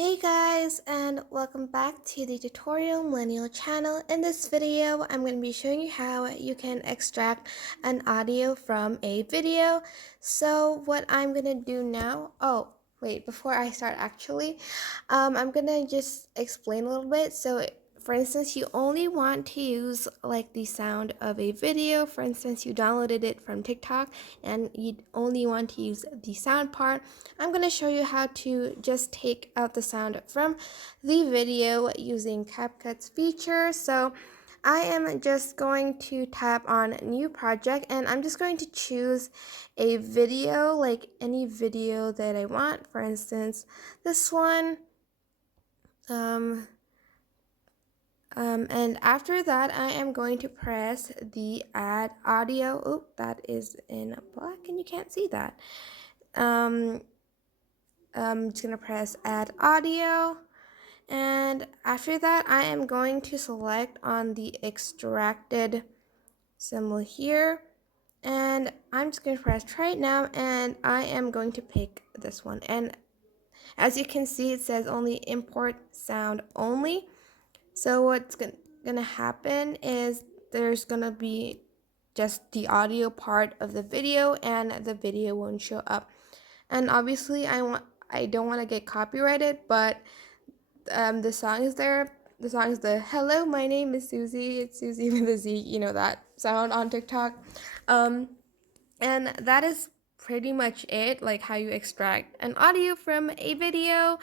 Hey guys, and welcome back to the Tutorial Millennial channel. In this video, I'm going to be showing you how you can extract an audio from a video. So what I'm going to do now, wait, before I start I'm going to just explain a little bit. So for instance, you only want to use like the sound of a video. For instance, you downloaded it from TikTok and you only want to use the sound part. I'm going to show you how to just take out the sound from the video using CapCut's feature. So I am just going to tap on new project and I'm just going to choose a video, like any video that I want. For instance, this one. And after that, I am going to press the add audio. Oh, that is in black and you can't see that. I'm just going to press add audio. And after that, I am going to select on the extracted symbol here. And I'm just going to press try it now. And I am going to pick this one. And as you can see, it says only import sound only. So what's gonna happen is there's gonna be just the audio part of the video and the video won't show up. And obviously I don't want to get copyrighted, but the song is there. The song is the hello, my name is Susie. It's Susie with a Z, you know that sound on TikTok. And that is pretty much it, like how you extract an audio from a video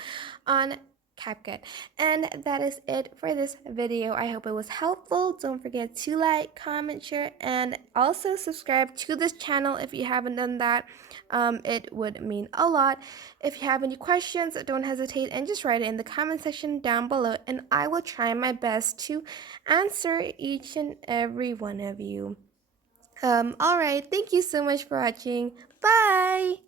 on CapCut. And that is it for this video. I hope it was helpful. Don't forget to like, comment, share, and also subscribe to this channel if you haven't done that. It would mean a lot. If you have any questions, don't hesitate and just write it in the comment section down below, and I will try my best to answer each and every one of you. Alright, thank you so much for watching. Bye!